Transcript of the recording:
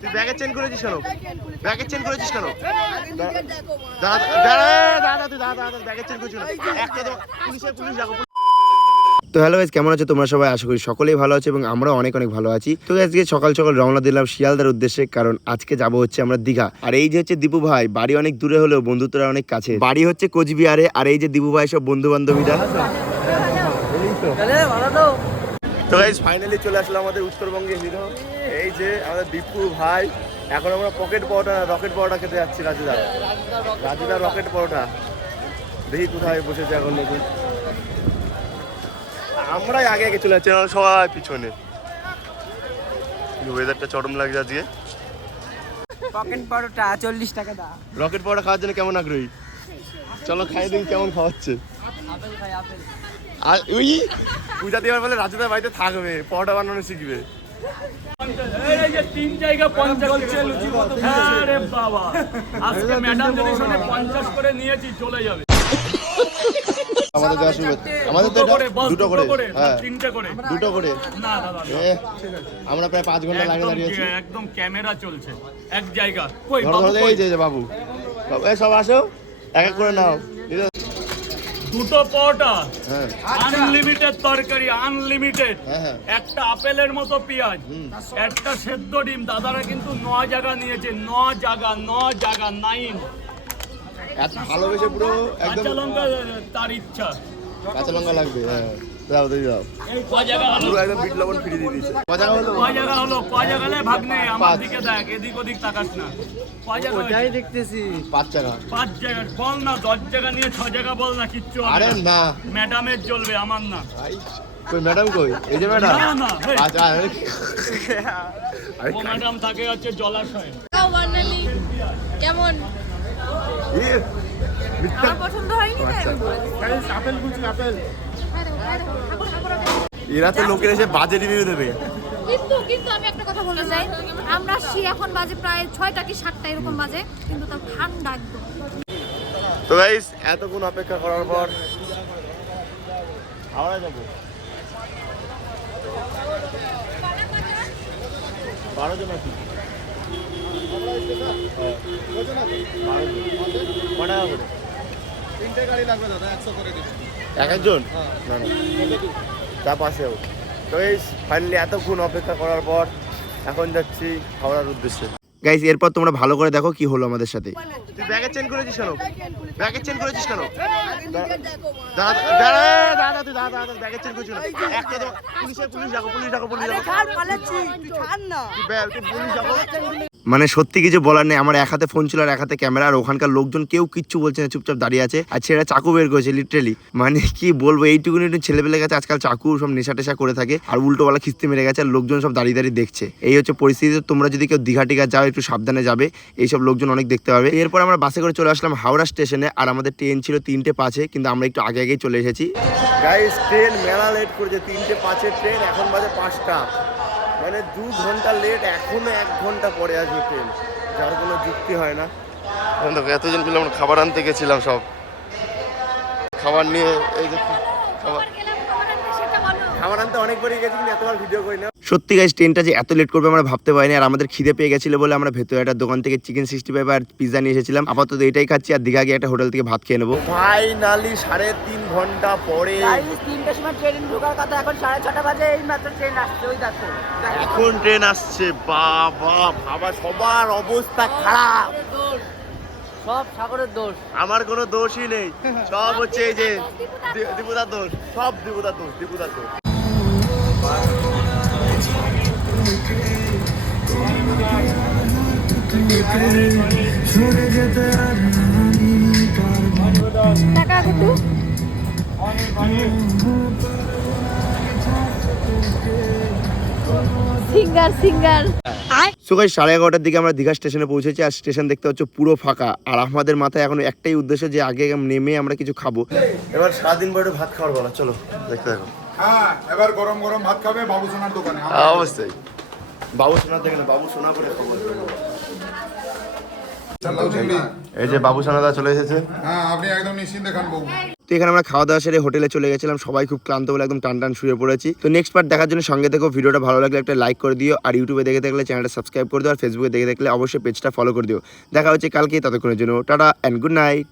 তুই ব্যাগের চেন করেছিস কেন ব্যাগের চেন করেছিস কেন দাদা দাদা দাদা তুই দাদা দাদা ব্যাগের চেন করেছিস একটা তো পুলিশে পুলিশ ডাকো তো হ্যালো গাইজ কেমন আছো তোমরা সবাই আশা করি সকলেই ভালো আছে এবং আমরা অনেক অনেক ভালো আছি তো আজকে সকাল সকাল রওনা দিলাম শিয়ালদার উদ্দেশ্যে কারণ আজকে যাব হচ্ছে আমরা দীঘা আর এই যে হচ্ছে দীপু ভাই বাড়ি অনেক দূরে হলেও বন্ধুত্বরা অনেক কাছে বাড়ি হচ্ছে কোচবিহারে আর এই যে দীপু ভাই সব বন্ধু বান্ধবীরা তো গাইজ ফাইনালি চলে আসলো আমাদের উত্তরবঙ্গে হিরো এই যে আমাদের দীপু ভাই এখন আমরা পকেট পরোটা রকেট পরোটা খেতে যাচ্ছি রাজুদা। রাজুদা রকেট পরোটা। দেখি কোথায় বসেছে এখন নতুন। আমরাই আগে আগে চলে যাচ্ছি সবাই পিছনে। ওয়েদারটা চরম লাগছে আজকে। পকেট পরোটা চল্লিশ টাকা দাম। রকেট পরোটা খাওয়ার জন্য কেমন আগ্রহী? চলো খাই দেখি কেমন খাওয়াচ্ছে আপেল খাই আপেল। আর ওই পূজা দেওয়ার বলে রাজুদার বাড়িতে থাকবে পরোটা বানানো শিখবে। এই যে তিন জায়গা পঞ্চাশ বাবা। আজকে ম্যাডাম যদি শোনে পঞ্চাশ করে নিয়েছি চলে যাবে। আমাদের দেওয়া শুরু আমাদের তো দুটো করে দুটো করে করে হ্যাঁ। তিনটে করে। দুটো করে। না দাদা আমরা প্রায় পাঁচ ঘণ্টা লাইনে একদম দাঁড়িয়ে আছি। একদম ক্যামেরা চলছে এক জায়গা। কই বাবু ধরো এই যে বাবু। বাবু, সব আসো এক এক করে নাও। ঠিক আছে? দুটো পরোটা হ্যাঁ। আনলিমিটেড তরকারি আনলিমিটেড হ্যাঁ হ্যাঁ। একটা আপেলের মতো পেঁয়াজ একটা সেদ্ধ ডিম। দাদারা কিন্তু ন জায়গা নিয়েছে ন জায়গা ন জায়গা নাইন এত ভালোবেসে পুরো একদম কাঁচা লঙ্কা তার ইচ্ছা। কাঁচা লঙ্কা লাগবে হ্যাঁ। দাও দাও জায়গা হলো? পুরো একদম বিট লবণ ফিরিয়ে দিয়ে দিয়েছে। হলো? ক জায়গা হলো? ক জায়গা হলে নেই আমার দিকে দেখ এদিক ওদিক তাকাস না। জায়গা দেখতেছি। পাঁচ টাকা পাঁচ জায়গা। বল না দশ জায়গা নিয়ে ছ জায়গা বল না কিচ্ছু আরে না। ম্যাডামের জ্বলবে আমার না। ভাই কই ম্যাডাম কই? এই যে ম্যাডাম। না, না, আচ্ছা আরে। আরে ম্যাডাম থাকে হচ্ছে জলাশয়। কেমন? আমার পছন্দ হয়নি তাই আচ্ছা। আপেল কুচি আপেল। এরা তো লোকের এসে বাজে রিভিউ দেবে কিন্তু কিন্তু আমি একটা কথা বলতে চাই আমরা আসছি এখন বাজে প্রায় ছয়টা কি সাতটা এরকম বাজে কিন্তু তাও ঠান্ডা একদম তো গাইস এতক্ষণ অপেক্ষা করার পর আমরা যাব বারো জন আছি হ্যাঁ। বারো জন। ক টাকা করে? এক একজন? না না। চা পাশেও তো এই ফাইনালি এতক্ষণ অপেক্ষা করার পর এখন যাচ্ছি হাওড়ার উদ্দেশ্যে। গাইস এরপর তোমরা ভালো করে দেখো কি হলো আমাদের সাথে। তুই ব্যাগের চেন করেছিস কেন? ব্যাগের চেন করেছিস কেন? দাদা দাদা দাদা তুই দাদা দাদা ব্যাগের চেন করেছিস একটা তো পুলিশে পুলিশ ডাকো পুলিশ ডাকো পুলিশ ডাকো তুই ব্যাগ- তুই পুলিশ ডাকো মানে সত্যি কিছু বলার নেই। আমার এক হাতে ফোন ছিল আর এক হাতে ক্যামেরা আর ওখানকার লোকজন কেউ কিচ্ছু বলছে না, চুপচাপ দাঁড়িয়ে আছে। আর ছেলেরা চাকু বের করেছে লিটারেলি মানে কি বলব, এইটুকুনি একটু ছেলেপেলে গেছে আজকাল চাকু সব নেশা টেশা করে থাকে, আর উল্টোবেলা খিস্তি মেরে গেছে, আর লোকজন সব দাঁড়িয়ে দাঁড়িয়ে দেখছে। এই হচ্ছে পরিস্থিতি তোমরা যদি কেউ দীঘা টিঘা যাও, একটু সাবধানে যাবে। এইসব লোকজন অনেক দেখতে পাবে। এরপর আমরা বাসে করে চলে আসলাম হাওড়া স্টেশনে আর আমাদের ট্রেন ছিল তিনটে পাঁচে, কিন্তু আমরা একটু আগে আগেই চলে এসেছি। গাইস ট্রেন মেলা লেট করেছে, তিনটে পাঁচের ট্রেন এখন বাজে পাঁচটা। মানে দু ঘণ্টা লেট এখনও এক ঘণ্টা পরে আসবে ট্রেন যার কোনো যুক্তি হয় না। এখন দেখো এতজন মিলে আমরা খাবার আনতে গেছিলাম সব। খাবার নিয়ে এই যে খাবার খাবার আনতে অনেকবারই গেছি কিন্তু এতবার ভিডিও করি না সত্যি গাইস ট্রেনটা যে এত লেট করবে আমরা ভাবতে পারিনি। আর আমাদের খিদে পেয়ে গেছিল বলে আমরা ভেতরে একটা দোকান থেকে চিকেন সিক্সটি ফাইভ আর পিৎজা নিয়ে এসেছিলাম। আপাতত এটাই খাচ্ছি আর দীঘা গিয়ে একটা হোটেল থেকে ভাত খেয়ে নেব। ফাইনালি সাড়ে তিন ঘণ্টা পরে। তিনটার সময় ট্রেন ঢোকার কথা এখন সাড়ে ছটা বাজে এই মাত্র ট্রেন আসছে ওই দেখো। এখন ট্রেন আসছে বাবা বাবা সবার অবস্থা খারাপ। সব সাগরের দোষ। আমার কোনো দোষই নেই। সব হচ্ছে এই যে দীপুদার দোষ সব দীপুদার দোষ দীপুদার দোষ। টাকা কত সিঙ্গার সিঙ্গার। সো গাইস সাড়ে এগারোটার দিকে আমরা দীঘা স্টেশনে পৌঁছেছি আর স্টেশন দেখতে হচ্ছে পুরো ফাঁকা। আর আমাদের মাথায় এখন একটাই উদ্দেশ্য যে আগে নেমে আমরা কিছু খাব। এবার সারাদিন পরে ভাত খাওয়ার বলা চলো দেখতে দেখো হ্যাঁ এবার গরম গরম ভাত খাবে বাবু সোনার দোকানে। অবশ্যই। বাবু সোনা দেখে না বাবু সোনা করে খাব এই যে বাবু সোনাদা চলে এসেছে। হ্যাঁ আপনি একদম নিশ্চিন্তে খান বউ তো এখানে আমরা খাওয়া দাওয়া সেরে হোটেলে চলে গেছিলাম সবাই খুব ক্লান্ত বলে একদম টান টান শুয়ে পড়েছি। তো নেক্সট পার্ট দেখার জন্য সঙ্গে থেকেও ভিডিওটা ভালো লাগলে একটা লাইক করে দিও আর ইউটিউবে দেখে থাকলে চ্যানেলটা সাবস্ক্রাইব করে দিও আর ফেসবুকে দেখে থাকলে অবশ্যই পেজটা ফলো করে দিও। দেখা হচ্ছে কালকে ততক্ষণের জন্য। Tata and good night